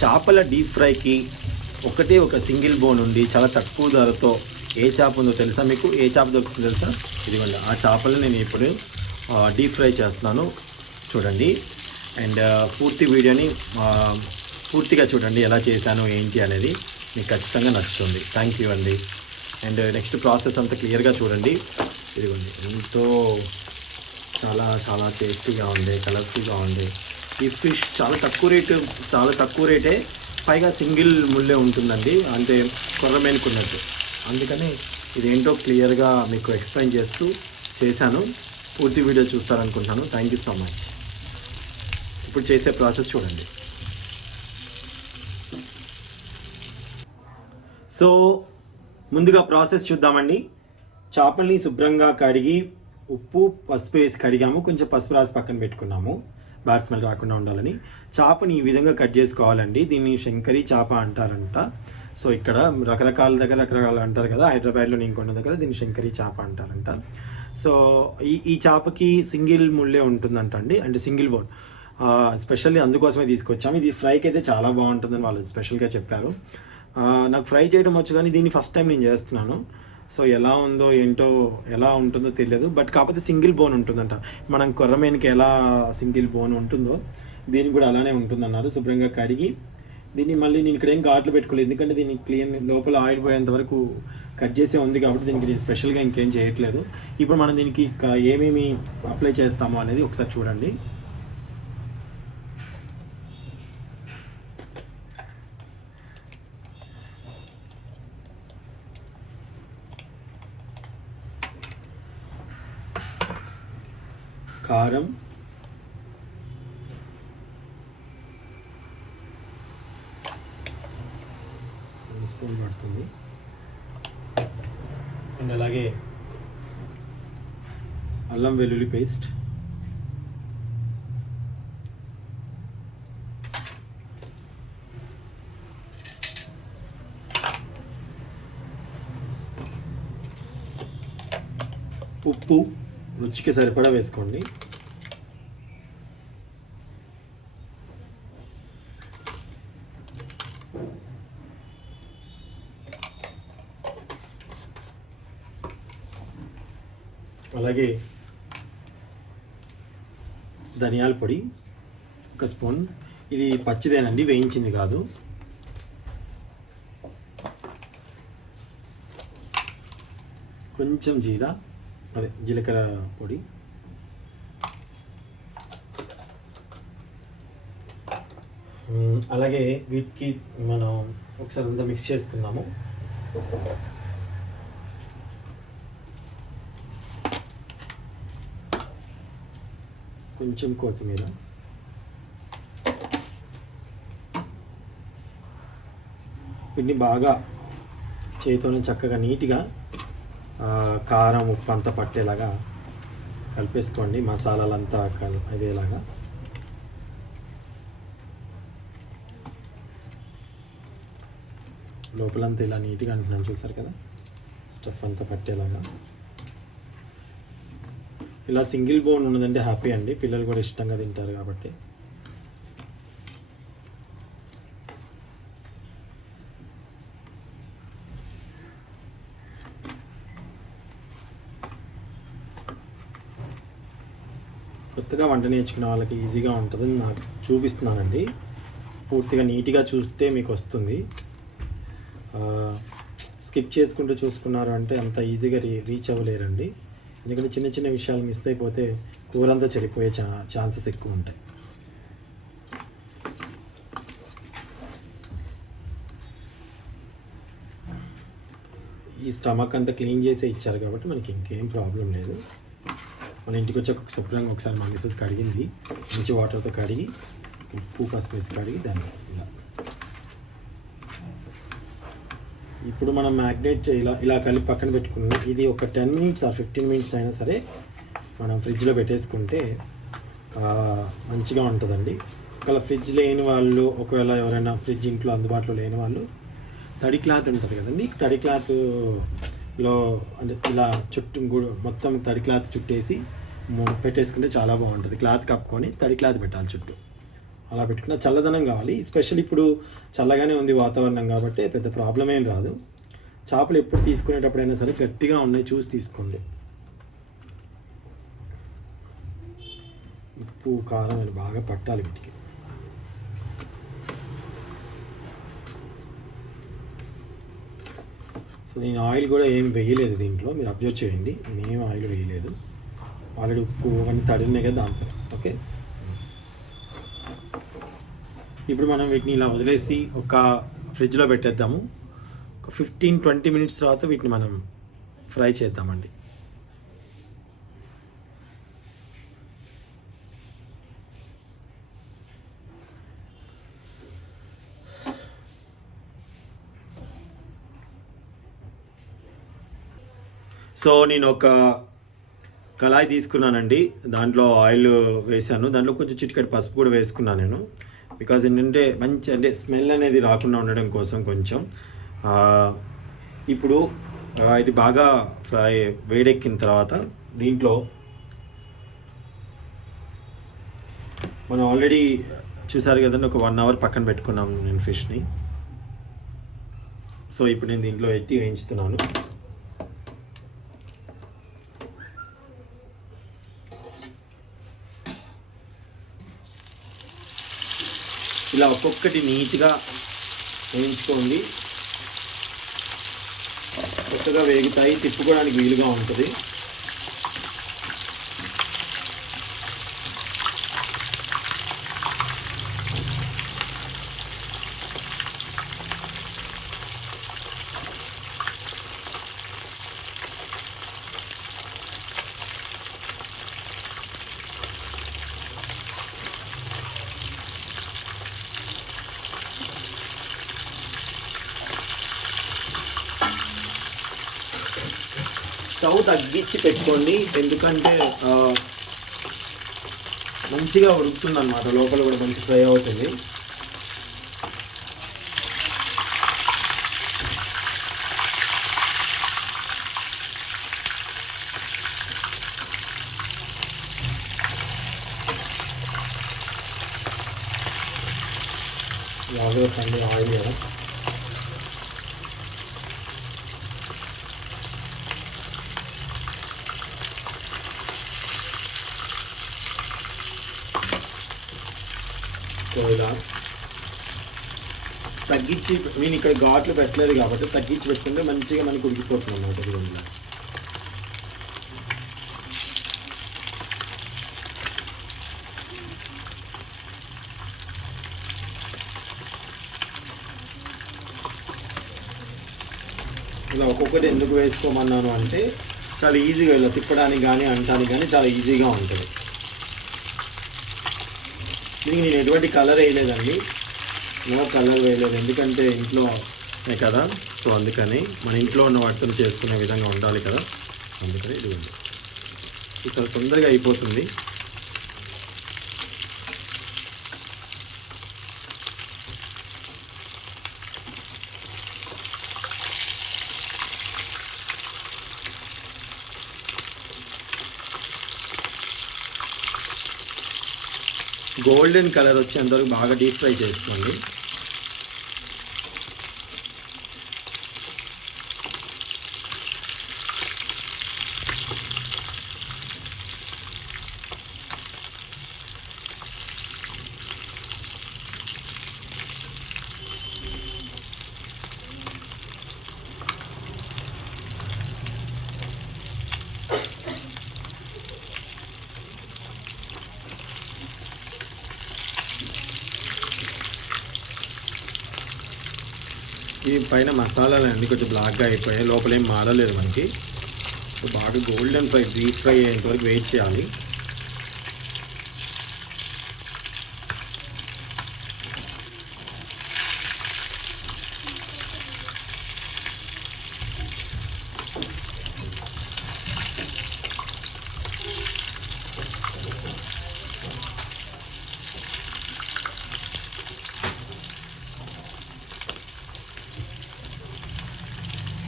చేపల డీప్ ఫ్రైకి ఒకటే ఒక సింగిల్ బోన్ ఉండి చాలా తక్కువ ధరతో ఏ చేప ఉందో తెలుసా మీకు? ఏ చేప దొరుకుతుందో తెలుసా? ఇదిగోండి ఆ చేపలు నేను ఇప్పుడు డీప్ ఫ్రై చేస్తున్నాను, చూడండి. అండ్ పూర్తి వీడియోని పూర్తిగా చూడండి, ఎలా చేశాను ఏంటి అనేది మీకు ఖచ్చితంగా నచ్చుతుంది. థ్యాంక్ యూ అండి. అండ్ నెక్స్ట్ ప్రాసెస్ అంతా క్లియర్గా చూడండి. ఇదిగోండి ఎంతో చాలా చాలా టేస్టీగా ఉంది, కలర్ఫుల్గా ఉంది. ఈ ఫిష్ చాలా తక్కువ రేటే, పైగా సింగిల్ ముళ్ళే ఉంటుందండి, అంటే కొర్రమేనుకున్నట్టు. అందుకని ఇదేంటో క్లియర్గా మీకు ఎక్స్ప్లెయిన్ చేస్తూ చేశాను. పూర్తి వీడియో చూస్తారనుకుంటాను. Thank you so much. ఇప్పుడు చేసే ప్రాసెస్ చూడండి. సో ముందుగా ప్రాసెస్ చూద్దామండి. చేపల్ని శుభ్రంగా కడిగి ఉప్పు పసుపు వేసి కడిగాము, కొంచెం పసుపు రాసి పక్కన పెట్టుకున్నాము బ్యాడ్ స్మెల్ రాకుండా ఉండాలని. చేపని ఈ విధంగా కట్ చేసుకోవాలండి. దీన్ని శంకరి చేప అంటారంట. సో ఇక్కడ రకరకాల అంటారు కదా, హైదరాబాద్లో నేను కొన్న దగ్గర దీన్ని శంకరి చేప అంటారంట. సో ఈ చేపకి సింగిల్ ముళ్ళే ఉంటుందంట అండి, అంటే సింగిల్ బోన్. స్పెషల్లీ అందుకోసమే తీసుకొచ్చాము. ఇది ఫ్రైకి అయితే చాలా బాగుంటుందని వాళ్ళు స్పెషల్గా చెప్పారు. నాకు ఫ్రై చేయడం వచ్చు, కానీ దీన్ని ఫస్ట్ టైం నేను చేస్తున్నాను. సో ఎలా ఉందో ఏంటో, ఎలా ఉంటుందో తెలియదు. బట్ కాకపోతే సింగిల్ బోన్ ఉంటుందంట. మనం కొర్రమేనికి ఎలా సింగిల్ బోన్ ఉంటుందో దీనికి కూడా అలానే ఉంటుందన్నారు. శుభ్రంగా కడిగి దీన్ని మళ్ళీ నేను ఇక్కడ ఏం ఘాట్లు పెట్టుకోలేదు, ఎందుకంటే దీన్ని క్లీన్ లోపల ఆయిల్ పోయేంత వరకు కట్ చేసే ఉంది కాబట్టి దీనికి నేను స్పెషల్గా ఇంకేం చేయట్లేదు. ఇప్పుడు మనం దీనికి ఏమేమి అప్లై చేస్తామో అనేది ఒకసారి చూడండి. కారం, స్పూన్ పడుతుంది. అండ్ అలాగే అల్లం వెల్లుల్లి పేస్ట్, ఉప్పు రుచికి సరిపడా వేసుకోండి. అలాగే ధనియాల పొడి 1 స్పూన్. ఇది పచ్చిదేనండి, వేయించింది కాదు. కొంచెం జీలకర్ర పొడి, అలాగే వీటికి మనం ఒకసారి అంతా మిక్స్ చేసుకుందాము. కొంచెం కొత్తిమీర, వీటిని బాగా చేతితోనే చక్కగా నీట్గా కారం ఉప్పు అంతా పట్టేలాగా కలిపేసుకోండి. మసాలాలంతా అదేలాగా. లోపలంతా ఇలా నీట్గా అంటున్నాను, చూసారు కదా, స్టఫ్ అంతా పట్టేలాగా. ఇలా సింగిల్ బోన్ ఉన్నదంటే హ్యాపీ అండి, పిల్లలు కూడా ఇష్టంగా తింటారు కాబట్టి. కొత్తగా వంట నేర్చుకునే వాళ్ళకి ఈజీగా ఉంటుందని నాకు చూపిస్తున్నానండి. పూర్తిగా నీట్గా చూస్తే మీకు వస్తుంది. స్కిప్ చేసుకుంటూ చూసుకున్నారు అంటే అంత ఈజీగా రీచ్ అవ్వలేరండి. ఎందుకంటే చిన్న చిన్న విషయాలు మిస్ అయిపోతే కూరంతా చెడిపోయే ఛాన్సెస్ ఎక్కువ ఉంటాయి. ఈ స్టమక్ అంతా క్లీన్ చేసే ఇచ్చారు కాబట్టి మనకి ఇంకేం ప్రాబ్లం లేదు. మన ఇంటికి వచ్చి శుభ్రంగా ఒకసారి మా మిస్సెస్ కడిగింది, మంచి వాటర్తో కడిగి ఉప్పు పసుపు వేసి కడిగి దాన్ని ఇలా. ఇప్పుడు మనం మ్యాగ్నేట్ ఇలా కలిపి పక్కన పెట్టుకున్నాం. ఇది ఒక 10 మినిట్స్ ఆర్ 15 మినిట్స్ అయినా సరే మనం ఫ్రిడ్జ్లో పెట్టేసుకుంటే మంచిగా ఉంటుందండి. ఒకవేళ ఫ్రిడ్జ్ లేని వాళ్ళు, ఒకవేళ ఎవరైనా ఫ్రిడ్జ్ ఇంట్లో అందుబాటులో లేని వాళ్ళు తడి క్లాత్ ఉంటుంది కదండి, తడి క్లాత్లో అంటే ఇలా చుట్టూ మొత్తం తడి క్లాత్ చుట్టేసి పెట్టేసుకుంటే చాలా బాగుంటుంది. క్లాత్ కప్పుకొని తడి క్లాత్ పెట్టాలి చుట్టూ, అలా పెట్టుకున్న చల్లదనం కావాలి. స్పెషల్ ఇప్పుడు చల్లగానే ఉంది వాతావరణం కాబట్టి పెద్ద ప్రాబ్లం ఏం రాదు. చేపలు ఎప్పుడు తీసుకునేటప్పుడైనా సరే గట్టిగా ఉన్నాయి చూసి తీసుకోండి. ఉప్పు కారం అని బాగా పట్టాలి వీటికి. సో నేను ఆయిల్ కూడా ఏం వేయలేదు దీంట్లో, మీరు అబ్జర్వ్ చేయండి. నేను ఏం ఆయిల్ వేయలేదు, ఆల్రెడీ ఉప్పు అవన్నీ తడినాయి కదా దాంతో. ఓకే, ఇప్పుడు మనం వీటిని ఇలా వదిలేసి ఒక ఫ్రిడ్జ్లో పెట్టేద్దాము. ఒక 15-20 మినిట్స్ తర్వాత వీటిని మనం ఫ్రై చేద్దామండి. సో నేను ఒక కళాయి తీసుకున్నానండి, దాంట్లో ఆయిల్ వేసాను, దాంట్లో కొంచెం చిటికెడు పసుపు కూడా వేసుకున్నాను నేను. బికాజ్ ఏంటంటే మంచి అంటే స్మెల్ అనేది రాకుండా ఉండడం కోసం కొంచెం. ఇప్పుడు ఇది బాగా ఫ్రై వేడెక్కిన తర్వాత దీంట్లో మనం ఆల్రెడీ చూసారు కదండి, ఒక 1 అవర్ పక్కన పెట్టుకున్నాము నేను ఫిష్ని. సో ఇప్పుడు నేను దీంట్లో ఎత్తి వేయించుతున్నాను. ఇలా ఒక్కొక్కటి నీట్గా వేయించుకోండి, కొత్తగా వేగుతాయి, తిప్పుకోవడానికి వీలుగా ఉంటుంది. స్టవ్ తగ్గించి పెట్టుకోండి, ఎందుకంటే మంచిగా ఉడుకుతుంది అన్నమాట, లోపల కూడా మంచి ఫ్రై అవుతుంది. లాగా ఆయిల్ కదా. సో ఇలా తగ్గించి, నేను ఇక్కడ ఘాట్లు పెట్టలేదు కాబట్టి తగ్గించి పెట్టుకుంటే మంచిగా మనకు ఉడికిపోతుంది అన్నమాట. ఇలా ఇలా ఒక్కొక్కటి ఎందుకు వేసుకోమన్నాను అంటే చాలా ఈజీగా ఇలా తిప్పడానికి కానీ అంటానికి కానీ చాలా ఈజీగా ఉంటుంది. దీనికి నేను ఎటువంటి కలర్ వేయలేదండి, నో కలర్ వేయలేదు, ఎందుకంటే ఇంట్లో కదా. సో అందుకని మన ఇంట్లో ఉన్న వాటితో చేసుకునే విధంగా ఉండాలి కదా, అందుకని ఇది ఉంది. ఇక్కడ తొందరగా అయిపోతుంది. గోల్డెన్ కలర్ వచ్చేంతవరకు బాగా డీప్ ఫ్రై చేసుకోండి. ఈ పైన మసాలాలు అన్నీ కొంచెం బ్లాక్గా అయిపోయాయి, లోపల ఏం మాడలేదు మనకి. సో బాగా గోల్డెన్ ఫ్రై, డీప్ ఫ్రై అయ్యేంతవరకు వెయిట్ చేయాలి.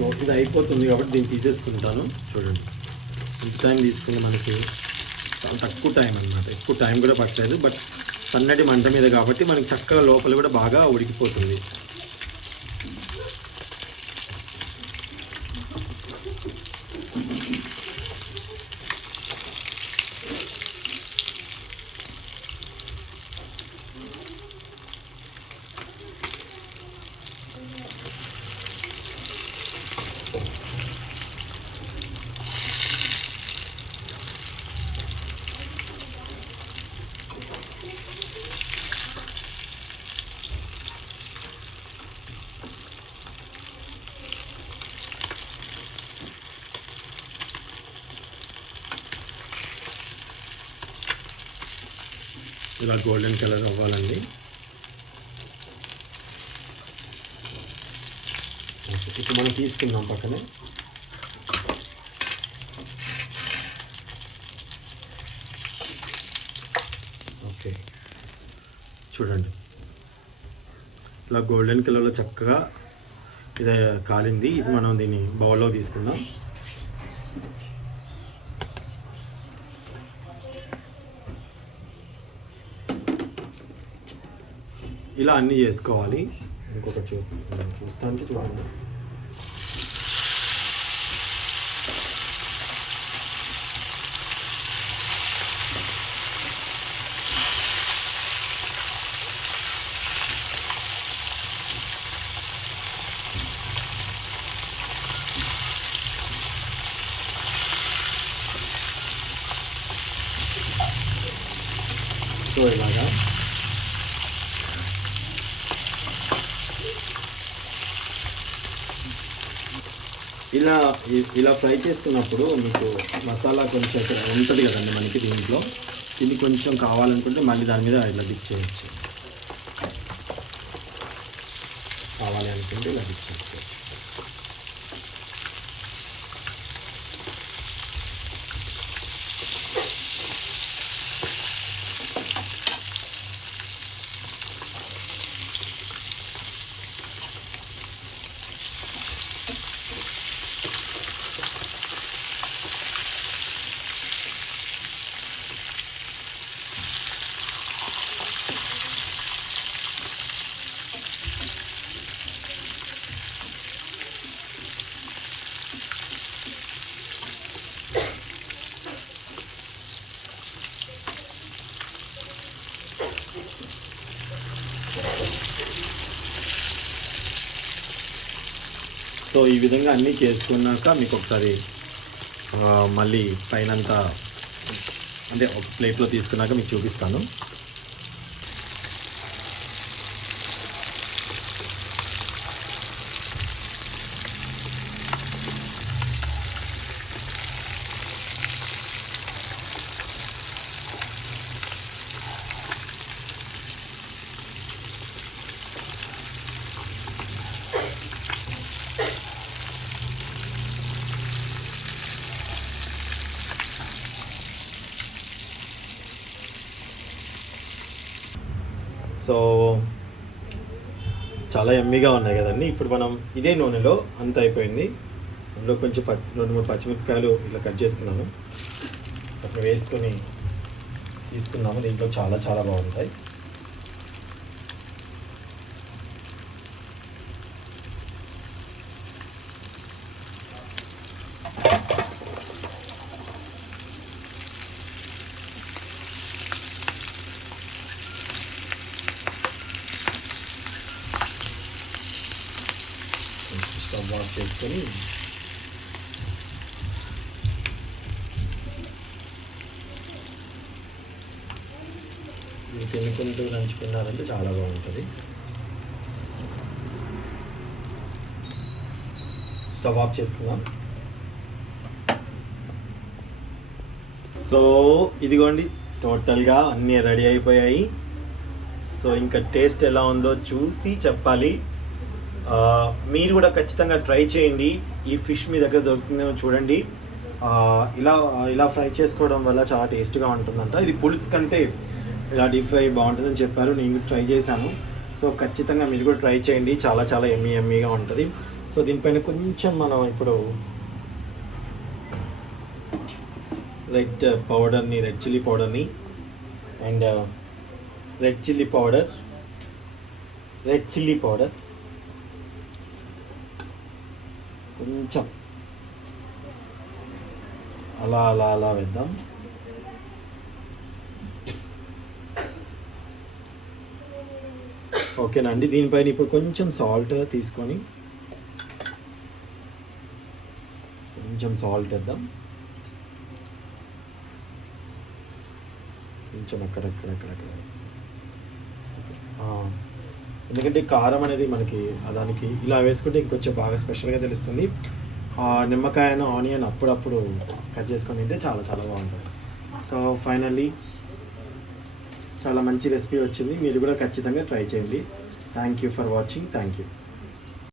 సో ఇది అయిపోతుంది కాబట్టి దీన్ని తీసేసుకుంటాను. చూడండి ఇంత టైం తీసుకుని మనకి చాలా తక్కువ టైం అనమాట, ఎక్కువ టైం కూడా పట్టలేదు. బట్ సన్నటి మంట మీద కాబట్టి మనకి చక్కగా లోపల కూడా బాగా ఉడికిపోతుంది. ఇలా గోల్డెన్ కలర్ అవ్వాలండి. ఇప్పుడు మనం తీసుకుందాం పక్కనే. ఓకే, చూడండి ఇలా గోల్డెన్ కలర్లో చక్కగా ఇది కాలింది. ఇది మనం దీన్ని బౌల్లో తీసుకుందాం. ఇలా అన్నీ చేసుకోవాలి. ఇంకొకటి చూస్తానికి చూడండి. సో ఇలాగా ఇలా ఫ్రై చేసుకున్నప్పుడు మీకు మసాలా కొంచెం ఉంటుంది కదండి మనకి దీంట్లో. ఇది కొంచెం కావాలనుకుంటే మళ్ళీ దాని మీద ఇలా డిప్ చేయొచ్చు. కావాలి అనుకుంటే ఇలా డిప్ చేసుకోవచ్చు. సో ఈ విధంగా అన్నీ చేసుకున్నాక మీకు ఒకసారి మళ్ళీ పైనంతా అంటే ఒక ప్లేట్లో తీసుకున్నాక మీకు చూపిస్తాను. సో చాలా ఎమ్మీగా ఉన్నాయి కదండి. ఇప్పుడు మనం ఇదే నూనెలో అంత అయిపోయింది. అందులో కొంచెం 2-3 పచ్చిమిరపకాయలు ఇలా కట్ చేసుకున్నాను. అక్కడ వేసుకొని తీసుకున్నాము. దీంట్లో చాలా చాలా బాగుంటాయి. స్టవ్ ఆఫ్ చేసుకొని తినుకుంటూ నంచుకున్నారంటే చాలా బాగుంటుంది. స్టవ్ ఆఫ్ చేసుకుందాం. సో ఇదిగోండి, టోటల్గా అన్నీ రెడీ అయిపోయాయి. సో ఇంకా టేస్ట్ ఎలా ఉందో చూసి చెప్పాలి. మీరు కూడా ఖచ్చితంగా ట్రై చేయండి. ఈ ఫిష్ మీ దగ్గర దొరుకుతుందేమో చూడండి. ఇలా ఫ్రై చేసుకోవడం వల్ల చాలా టేస్ట్గా ఉంటుందంట. ఇది పులుసు కంటే ఇలా డీప్ ఫ్రై బాగుంటుందని చెప్పారు. నేను ట్రై చేశాను. సో ఖచ్చితంగా మీరు కూడా ట్రై చేయండి. చాలా చాలా ఎమ్మీగా ఉంటుంది. సో దీనిపైన కొంచెం మనం ఇప్పుడు రెడ్ చిల్లీ పౌడర్ని అండ్ రెడ్ చిల్లీ పౌడర్, కొంచెం అలా అలా అలా వేద్దాం. ఓకేనండి. దీనిపైన ఇప్పుడు కొంచెం సాల్ట్ తీసుకొని కొంచెం సాల్ట్ వేద్దాం. కొంచెం అక్కడక్కడ ఎందుకంటే కారం అనేది మనకి దానికి ఇలా వేసుకుంటే ఇంకొంచెం బాగా స్పెషల్గా తెలుస్తుంది. నిమ్మకాయను ఆనియన్ అప్పుడప్పుడు కట్ చేసుకొని తింటే చాలా చాలా బాగుంటుంది. సో ఫైనల్లీ చాలా మంచి రెసిపీ వచ్చింది. మీరు కూడా ఖచ్చితంగా ట్రై చేయండి. Thank you for watching. Thank you.